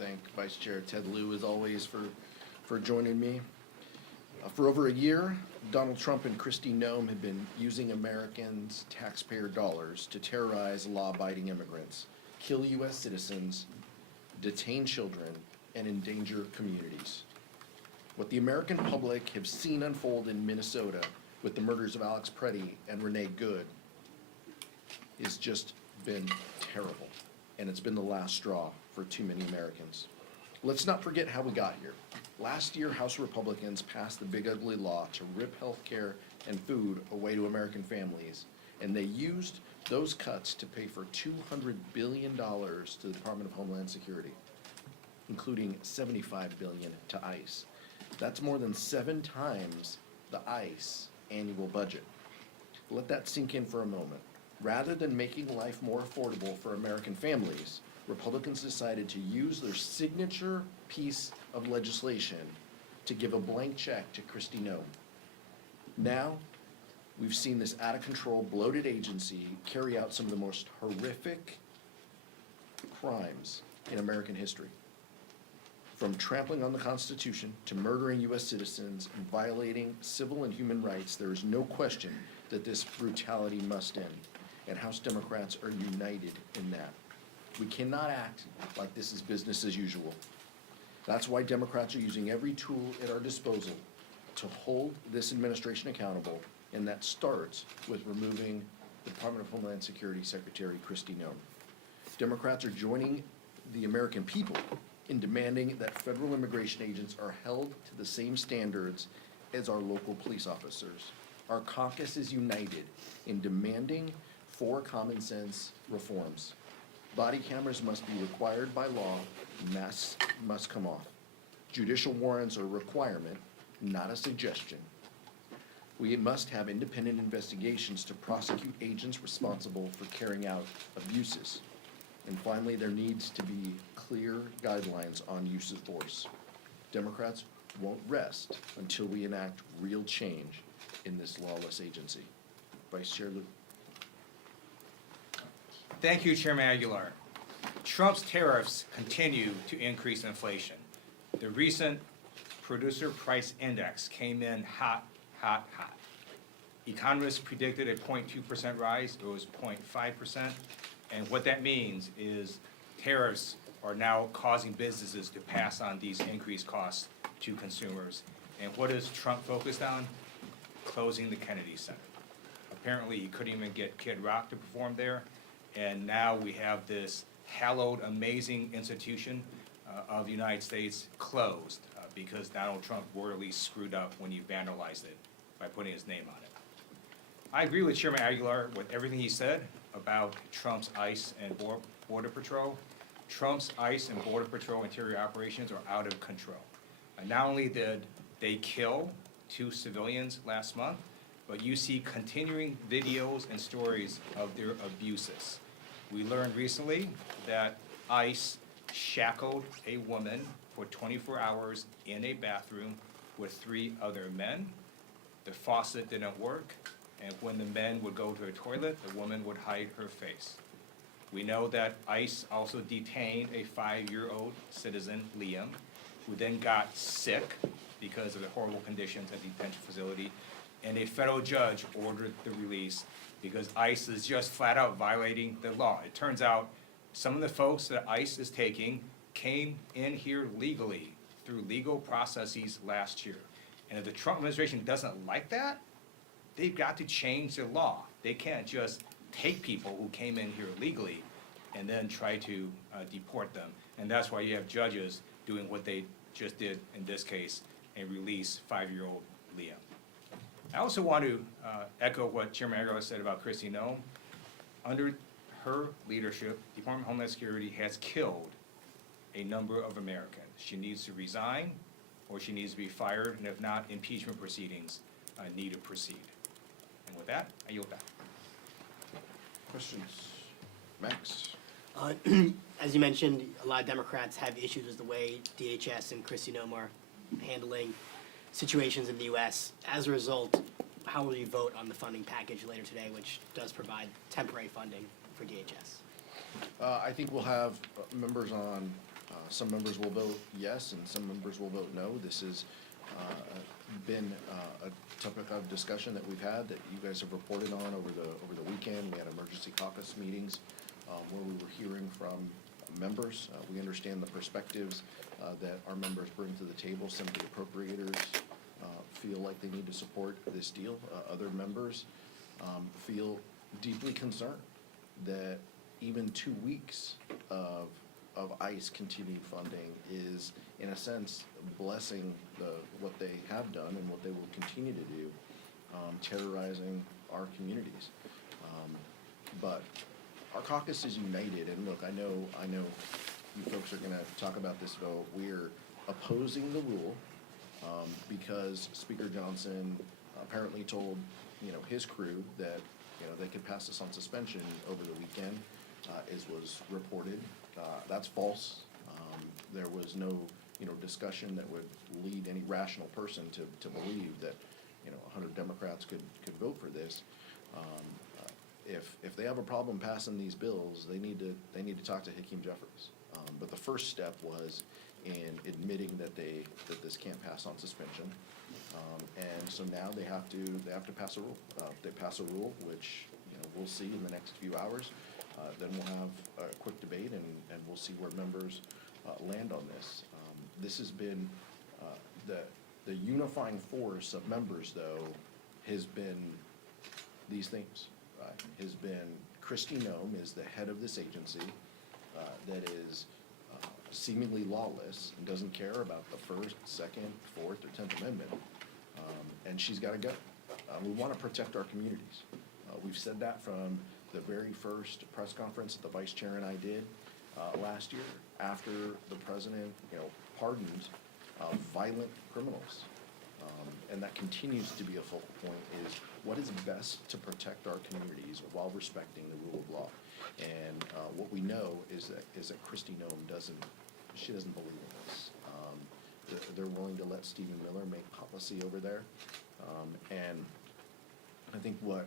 thank Vice Chair Ted Lieu, as always, for joining me. For over a year, Donald Trump and Kristi Noem have been using Americans' taxpayer dollars to terrorize law-abiding immigrants, kill U.S. citizens, detain children, and endanger communities. What the American public have seen unfold in Minnesota with the murders of Alex Preddy and Renee Good has just been terrible, and it's been the last straw for too many Americans. Let's not forget how we got here. Last year, House Republicans passed the big ugly law to rip health care and food away to American families, and they used those cuts to pay for $200 billion to the Department of Homeland Security, including $75 billion to ICE. That's more than 7 times the ICE annual budget. Let that sink in for a moment. Rather than making life more affordable for American families, Republicans decided to use their signature piece of legislation to give a blank check to Kristi Noem. Now, we've seen this out-of-control, bloated agency carry out some of the most horrific crimes in American history. From trampling on the Constitution to murdering U.S. citizens and violating civil and human rights, there is no question that this brutality must end, and House Democrats are united in that. We cannot act like this is business as usual. That's why Democrats are using every tool at our disposal to hold this administration accountable, and that starts with removing the Department of Homeland Security Secretary Kristi Noem. Democrats are joining the American people in demanding that federal immigration agents are held to the same standards as our local police officers. Our caucus is united in demanding 4 common sense reforms. Body cameras must be required by law, masks must come off. Judicial warrants are a requirement, not a suggestion. We must have independent investigations to prosecute agents responsible for carrying out abuses. And finally, there needs to be clear guidelines on use of force. Democrats won't rest until we enact real change in this lawless agency. Vice Chair Lieu. Thank you, Chairman Aguilar. Trump's tariffs continue to increase inflation. The recent producer price index came in hot, hot, hot. Economists predicted a 0.2% rise. It was 0.5%. And what that means is tariffs are now causing businesses to pass on these increased costs to consumers. And what is Trump focused on? Closing the Kennedy Center. Apparently, he couldn't even get Kid Rock to perform there. And now we have this hallowed, amazing institution of the United States closed because Donald Trump royally screwed up when he vandalized it by putting his name on it. I agree with Chairman Aguilar with everything he said about Trump's ICE and Border Patrol. Trump's ICE and Border Patrol interior operations are out of control. Not only did they kill 2 civilians last month, but you see continuing videos and stories of their abuses. We learned recently that ICE shackled a woman for 24 hours in a bathroom with 3 other men. The faucet didn't work, and when the men would go to a toilet, the woman would hide her face. We know that ICE also detained a 5-year-old citizen, Liam, who then got sick because of the horrible conditions at the detention facility, and a federal judge ordered the release because ICE is just flat out violating the law. It turns out some of the folks that ICE is taking came in here legally through legal processes last year. And if the Trump administration doesn't like that, they've got to change the law. They can't just take people who came in here legally and then try to deport them. And that's why you have judges doing what they just did in this case and release 5-year-old Liam. I also want to echo what Chairman Aguilar said about Kristi Noem. Under her leadership, the Department of Homeland Security has killed a number of Americans. She needs to resign, or she needs to be fired, and if not, impeachment proceedings need to proceed. And with that, I yield back. Questions? Max? As you mentioned, a lot of Democrats have issues with the way DHS and Kristi Noem are handling situations in the U.S. As a result, how will you vote on the funding package later today, which does provide temporary funding for DHS? I think we'll have members on Some members will vote yes, and some members will vote no. This has been a topic of discussion that we've had, that you guys have reported on over the weekend. We had emergency caucus meetings where we were hearing from members. We understand the perspectives that our members bring to the table. Some of the appropriators feel like they need to support this deal. Other members feel deeply concerned that even 2 weeks of ICE continued funding is, in a sense, blessing what they have done and what they will continue to do, terrorizing our communities. But our caucus is united, and look, I know you folks are gonna talk about this vote. We're opposing the rule, because Speaker Johnson apparently told, his crew that, they could pass this on suspension over the weekend, as was reported. That's false. There was no, discussion that would lead any rational person to believe that, 100 Democrats could vote for this. If they have a problem passing these bills, they need to talk to Hakeem Jeffries. But the first step was in admitting that this can't pass on suspension. And so now they have to pass a rule. If they pass a rule, which, we'll see in the next few hours, then we'll have a quick debate and we'll see where members land on this. This has been, the unifying force of members, though, has been these things. Has been Kristi Noem is the head of this agency that is seemingly lawless and doesn't care about the First, Second, Fourth, or 10th Amendment, and she's got to go. We want to protect our communities. We've said that from the very first press conference that the Vice Chair and I did last year, after the president, pardoned violent criminals. And that continues to be a focal point, is what is best to protect our communities while respecting the rule of law. And what we know is that Kristi Noem doesn't believe in this. They're willing to let Stephen Miller make policy over there. And I think what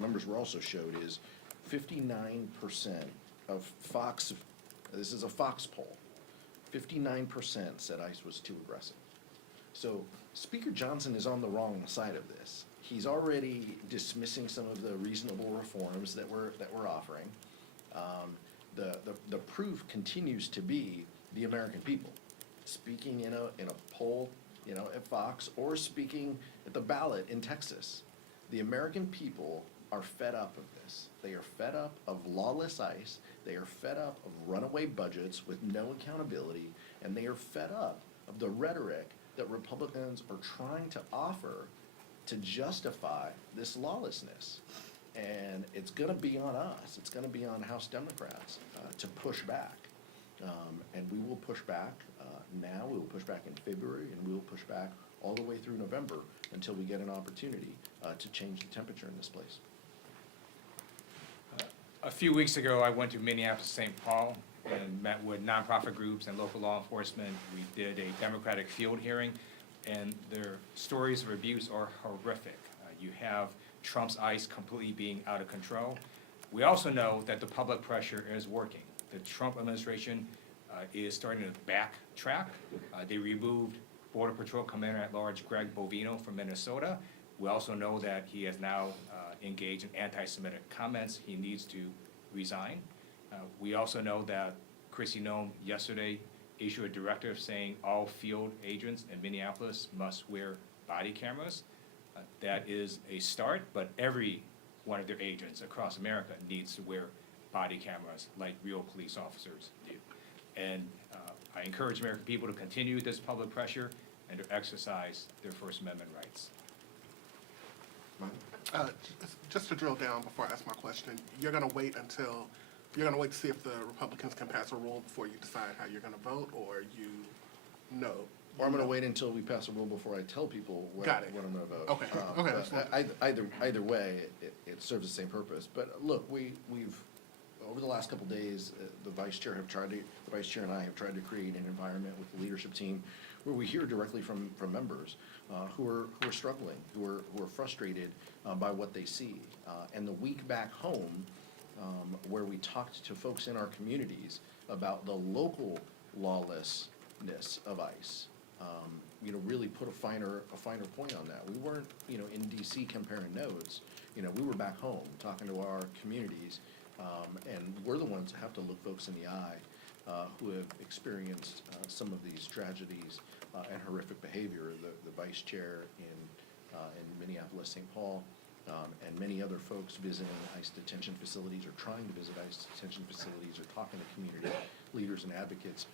members were also showed is 59% of Fox, this is a Fox poll, 59% said ICE was too aggressive. So Speaker Johnson is on the wrong side of this. He's already dismissing some of the reasonable reforms that we're offering. The proof continues to be the American people. Speaking in a poll, at Fox, or speaking at the ballot in Texas, the American people are fed up of this. They are fed up of lawless ICE. They are fed up of runaway budgets with no accountability, and they are fed up of the rhetoric that Republicans are trying to offer to justify this lawlessness. And it's going to be on us. It's going to be on House Democrats to push back. And we will push back now. We will push back in February, and we will push back all the way through November until we get an opportunity to change the temperature in this place. A few weeks ago, I went to Minneapolis, St. Paul, and met with nonprofit groups and local law enforcement. We did a Democratic field hearing, and their stories of abuse are horrific. You have Trump's ICE completely being out of control. We also know that the public pressure is working. The Trump administration is starting to backtrack. They removed Border Patrol Commander-at-Large Greg Bovino from Minnesota. We also know that he has now engaged in anti-Semitic comments. He needs to resign. We also know that Kristi Noem yesterday issued a directive saying all field agents in Minneapolis must wear body cameras. That is a start, but every one of their agents across America needs to wear body cameras like real police officers do. And I encourage American people to continue this public pressure and to exercise their First Amendment rights. Just to drill down before I ask my question, you're going to wait to see if the Republicans can pass a rule before you decide how you're going to vote, or you know? Or I'm going to wait until we pass a rule before I tell people what I'm going to vote. Okay. Okay. Either way, it serves the same purpose. But look, we've over the last couple of days, the Vice Chair and I have tried to create an environment with the leadership team where we hear directly from members who are struggling, who are frustrated by what they see. And the week back home, where we talked to folks in our communities, about the local lawlessness of ICE. You know, really put a finer point on that. We weren't, you know, in DC comparing notes. You know, we were back home talking to our communities, and we're the ones that have to look folks in the eye who have experienced some of these tragedies and horrific behavior. The vice chair in Minneapolis, St. Paul, and many other folks visiting ICE detention facilities or trying to visit ICE detention facilities or talking to community leaders and advocates.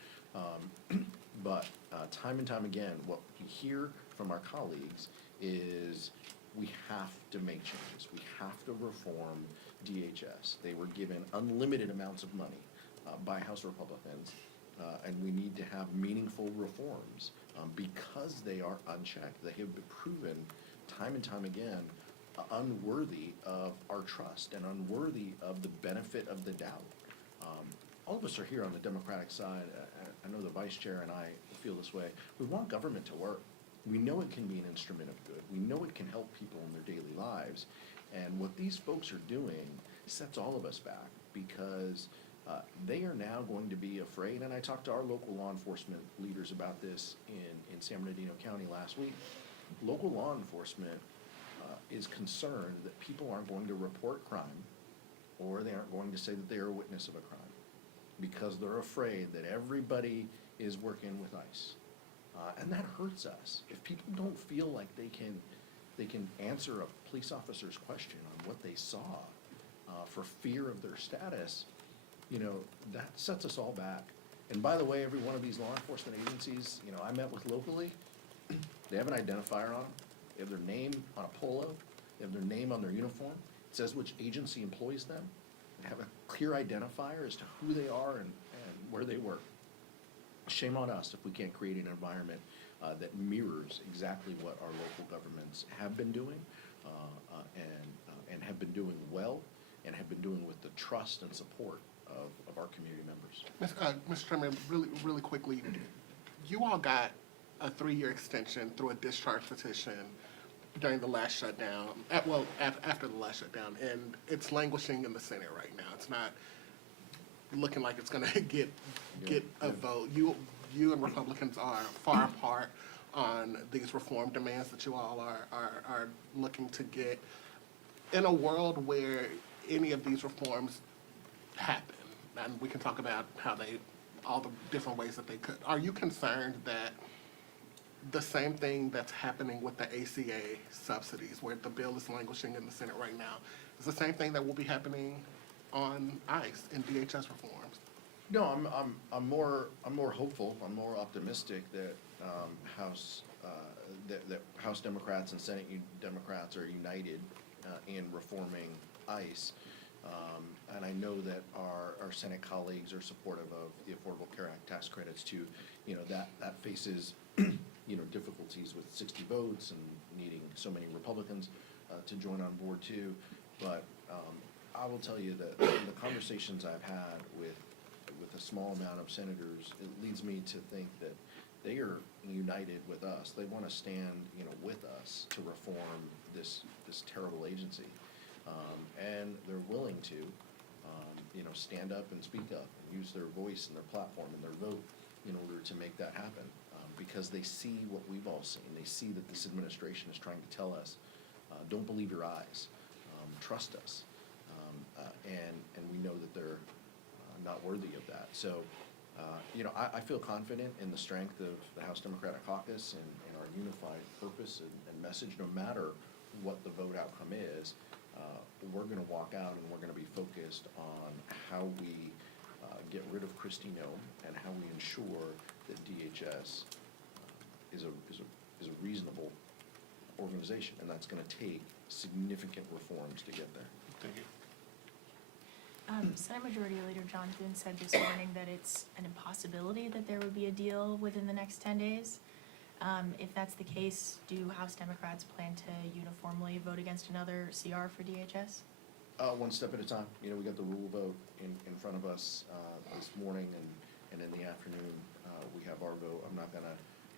But time and time again, what we hear from our colleagues is we have to make changes. We have to reform DHS. They were given unlimited amounts of money by House Republicans, and we need to have meaningful reforms because they are unchecked. They have been proven time and time again unworthy of our trust and unworthy of the benefit of the doubt. All of us are here on the Democratic side. I know the vice chair and I feel this way. We want government to work. We know it can be an instrument of good. We know it can help people in their daily lives. And what these folks are doing sets all of us back because they are now going to be afraid. And I talked to our local law enforcement leaders about this in San Bernardino County last week. Local law enforcement is concerned that people aren't going to report crime or they aren't going to say that they are a witness of a crime because they're afraid that everybody is working with ICE. And that hurts us. If people don't feel like they can answer a police officer's question on what they saw for fear of their status, you know, that sets us all back. And by the way, every one of these law enforcement agencies, you know, I met with locally, they have an identifier on them. They have their name on a polo. They have their name on their uniform. It says which agency employs them. They have a clear identifier as to who they are and where they work. Shame on us if we can't create an environment that mirrors exactly what our local governments have been doing and have been doing well and have been doing with the trust and support of our community members. Mr. Chairman, really quickly, you all got a 3-year extension through a discharge petition during the last shutdown, after the last shutdown, and it's languishing in the Senate right now. It's not looking like it's gonna get a vote. You and Republicans are far apart on these reform demands that you all are looking to get. In a world where any of these reforms happen, and we can talk about all the different ways that they could, are you concerned that the same thing that's happening with the ACA subsidies, where the bill is languishing in the Senate right now, is the same thing that will be happening on ICE and DHS reforms? No, I'm more hopeful. I'm more optimistic that that House Democrats and Senate Democrats are united in reforming ICE. And I know that our Senate colleagues are supportive of the Affordable Care Act tax credits too. You know, that faces you know, difficulties with 60 votes and needing so many Republicans to join on board too. But I will tell you that the conversations I've had with a small amount of senators, it leads me to think that they are united with us. They want to stand, you know, with us to reform this terrible agency, and they're willing to, you know, stand up and speak up and use their voice and their platform and their vote in order to make that happen. Because they see what we've all seen. They see that this administration is trying to tell us, don't believe your eyes, trust us. And we know that they're not worthy of that. So, you know, I feel confident in the strength of the House Democratic Caucus and our unified purpose and message, no matter what the vote outcome is. We're going to walk out and we're going to be focused on how we get rid of Kristi Noem and how we ensure that DHS is a reasonable organization, and that's going to take significant reforms to get there. Thank you. Senate Majority Leader John Thune said this morning that it's an impossibility that there would be a deal within the next 10 days. If that's the case, do House Democrats plan to uniformly vote against another CR for DHS? One step at a time. You know, we got the rule vote in front of us this morning, and in the afternoon we have our vote. I'm not going to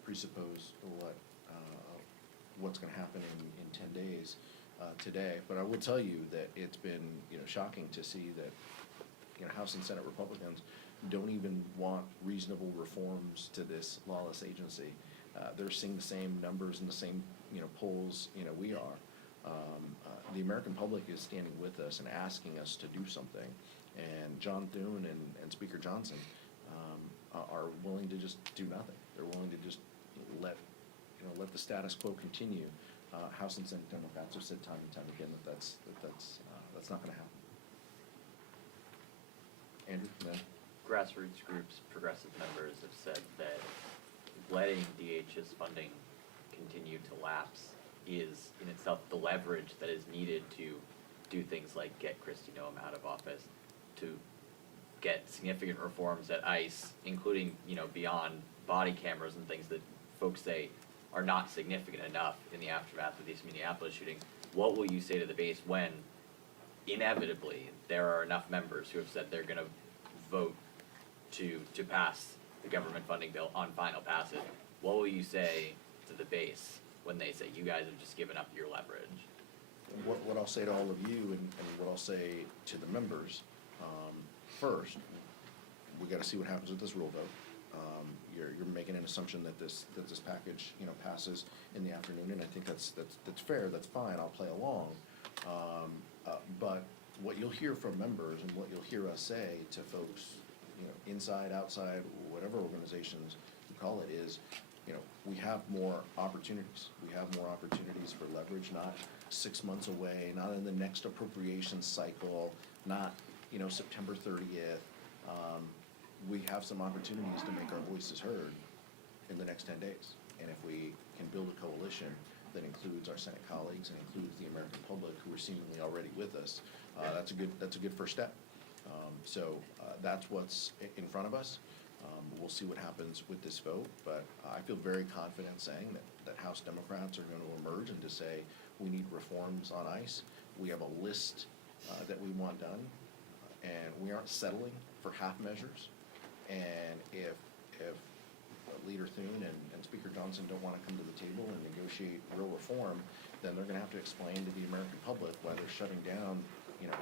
presuppose what's going to happen in 10 days today, but I will tell you that it's been, you know, shocking to see that, you know, House and Senate Republicans don't even want reasonable reforms to this lawless agency. They're seeing the same numbers and the same, polls, we are. The American public is standing with us and asking us to do something. And John Thune and Speaker Johnson are willing to just do nothing. They're willing to just let the status quo continue. House and Senate Democrats have said time and time again that's not going to happen. Andrew, no? Grassroots groups, progressive members have said that letting DHS funding continue to lapse is in itself the leverage that is needed to do things like get Kristi Noem out of office, to get significant reforms at ICE, including, beyond body cameras and things that folks say are not significant enough in the aftermath of this Minneapolis shooting. What will you say to the base when, inevitably, there are enough members who have said they're going to vote to pass the government funding bill on final passage? What will you say to the base when they say you guys have just given up your leverage? What I'll say to all of you and what I'll say to the members, first, we got to see what happens with this rule vote. You're making an assumption that this package passes in the afternoon, and I think that's fair. That's fine. I'll play along. But what you'll hear from members and what you'll hear us say to folks, inside, outside, whatever organizations you call it, is, we have more opportunities. We have more opportunities for leverage, not 6 months away, not in the next appropriation cycle, not, September 30th. We have some opportunities to make our voices heard in the next 10 days. And if we can build a coalition that includes our Senate colleagues and includes the American public who are seemingly already with us, that's a good first step. So that's what's in front of us. We'll see what happens with this vote, but I feel very confident saying that House Democrats are going to emerge and to say we need reforms on ICE. We have a list that we want done, and we aren't settling for half measures. And if Leader Thune and Speaker Johnson don't want to come to the table and negotiate real reform, then they're going to have to explain to the American public why they're shutting down,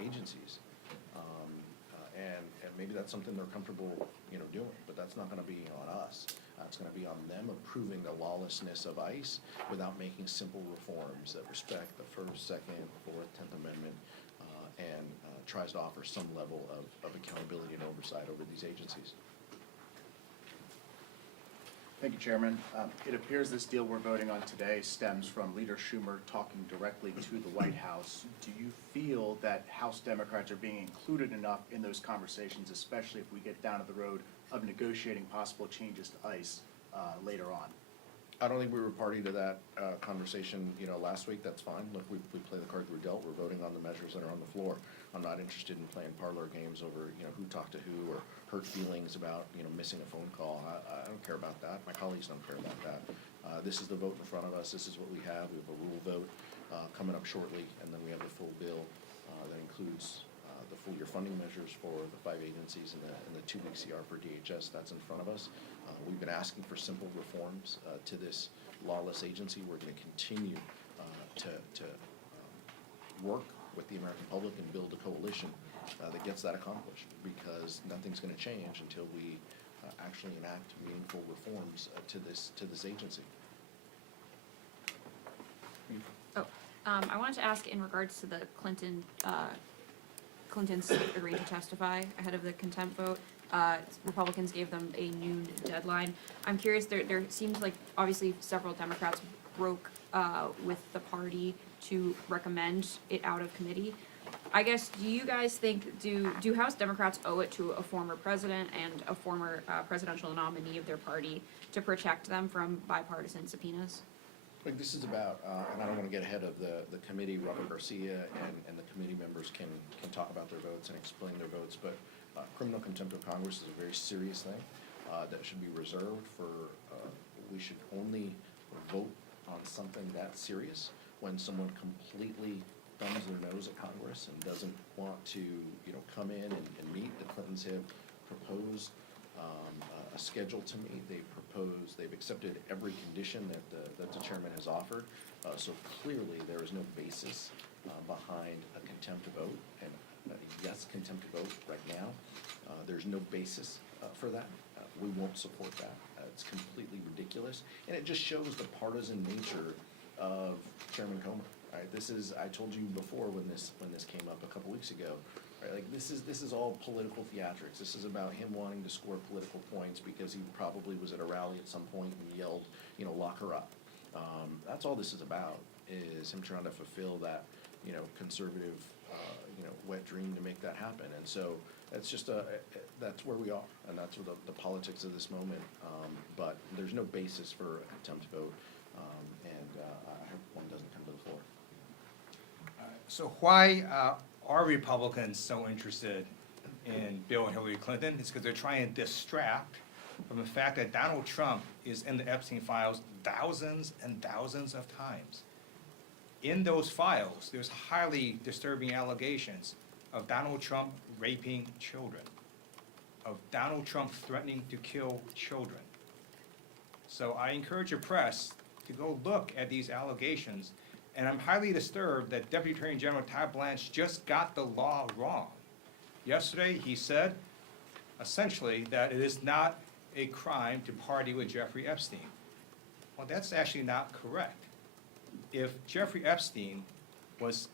agencies. And maybe that's something they're comfortable, doing, but that's not going to be on us. It's going to be on them approving the lawlessness of ICE without making simple reforms that respect the First, Second, Fourth, 10th Amendment, and tries to offer some level of accountability and oversight over these agencies. Thank you, Chairman. It appears this deal we're voting on today stems from Leader Schumer talking directly to the White House. Do you feel that House Democrats are being included enough in those conversations, especially if we get down to the road of negotiating possible changes to ICE later on? I don't think we were party to that conversation, last week. That's fine. Look, we play the cards we're dealt. We're voting on the measures that are on the floor. I'm not interested in playing parlor games over, who talked to who or hurt feelings about, missing a phone call. I don't care about that. My colleagues don't care about that. This is the vote in front of us. This is what we have. We have a rule vote coming up shortly, and then we have the full bill that includes the full year funding measures for the 5 agencies and the 2-week CR for DHS. That's in front of us. We've been asking for simple reforms to this lawless agency. We're going to continue to work with the American public and build a coalition that gets that accomplished, because nothing's going to change until we actually enact meaningful reforms to this agency. I wanted to ask in regards to the Clinton's agreed to testify ahead of the contempt vote. Republicans gave them a noon deadline. I'm curious, there seems like obviously several Democrats broke with the party to recommend it out of committee. I guess, do you guys think, do House Democrats owe it to a former president and a former presidential nominee of their party to protect them from bipartisan subpoenas? Like, this is about, and I don't want to get ahead of the committee. Robert Garcia and the committee members can talk about their votes and explain their votes, but criminal contempt of Congress is a very serious thing that should be reserved for, we should only vote on something that serious when someone completely thumbs their nose at Congress and doesn't want to, come in and meet. The Clintons have proposed a schedule to meet. They've accepted every condition that the chairman has offered. So clearly there is no basis behind a contempt vote. And yes, contempt vote right now. There's no basis for that. We won't support that. It's completely ridiculous, and it just shows the partisan nature of Chairman Comer. Right, this is, I told you before when this came up a couple weeks ago, right, like this is all political theatrics. This is about him wanting to score political points because he probably was at a rally at some point and yelled, you know, lock her up. That's all this is about, is him trying to fulfill that, you know, conservative, you know, wet dream to make that happen. And so that's just that's where we are, and that's where the politics of this moment. But there's no basis for a contempt vote, and I hope one doesn't come to the floor. So why are Republicans so interested in Bill and Hillary Clinton? It's because they're trying to distract from the fact that Donald Trump is in the Epstein files thousands and thousands of times. In those files, there's highly disturbing allegations of Donald Trump raping children, of Donald Trump threatening to kill children. So I encourage your press to go look at these allegations. And I'm highly disturbed that Deputy Attorney General Todd Blanche just got the law wrong. Yesterday, he said, essentially, that it is not a crime to party with Jeffrey Epstein. Well, that's actually not correct. If Jeffrey Epstein was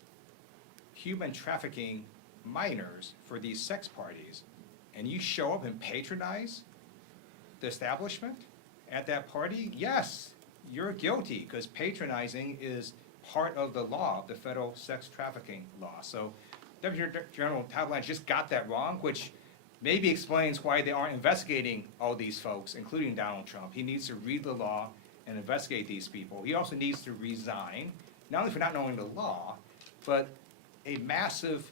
human trafficking minors for these sex parties, and you show up and patronize the establishment at that party, yes, you're guilty, because patronizing is part of the law, the federal sex trafficking law. So Deputy General Todd Blanche just got that wrong, which maybe explains why they aren't investigating all these folks, including Donald Trump. He needs to read the law and investigate these people. He also needs to resign, not only for not knowing the law, but a massive,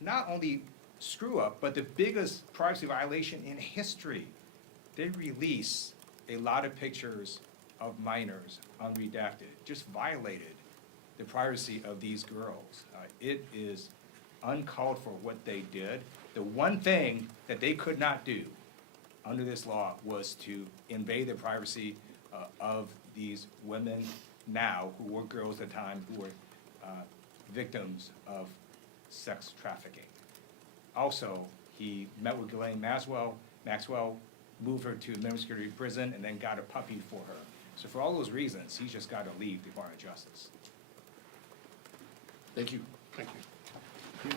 not only screw up, but the biggest privacy violation in history. They release a lot of pictures of minors unredacted, just violated the privacy of these girls. It is uncalled for what they did. The one thing that they could not do under this law was to invade the privacy of these women now, who were girls at the time, who were victims of sex trafficking. Also, he met with Ghislaine Maxwell, moved her to minimum security prison, and then got a puppy for her. So for all those reasons, he's just got to leave the Department of Justice. Thank you. Thank you.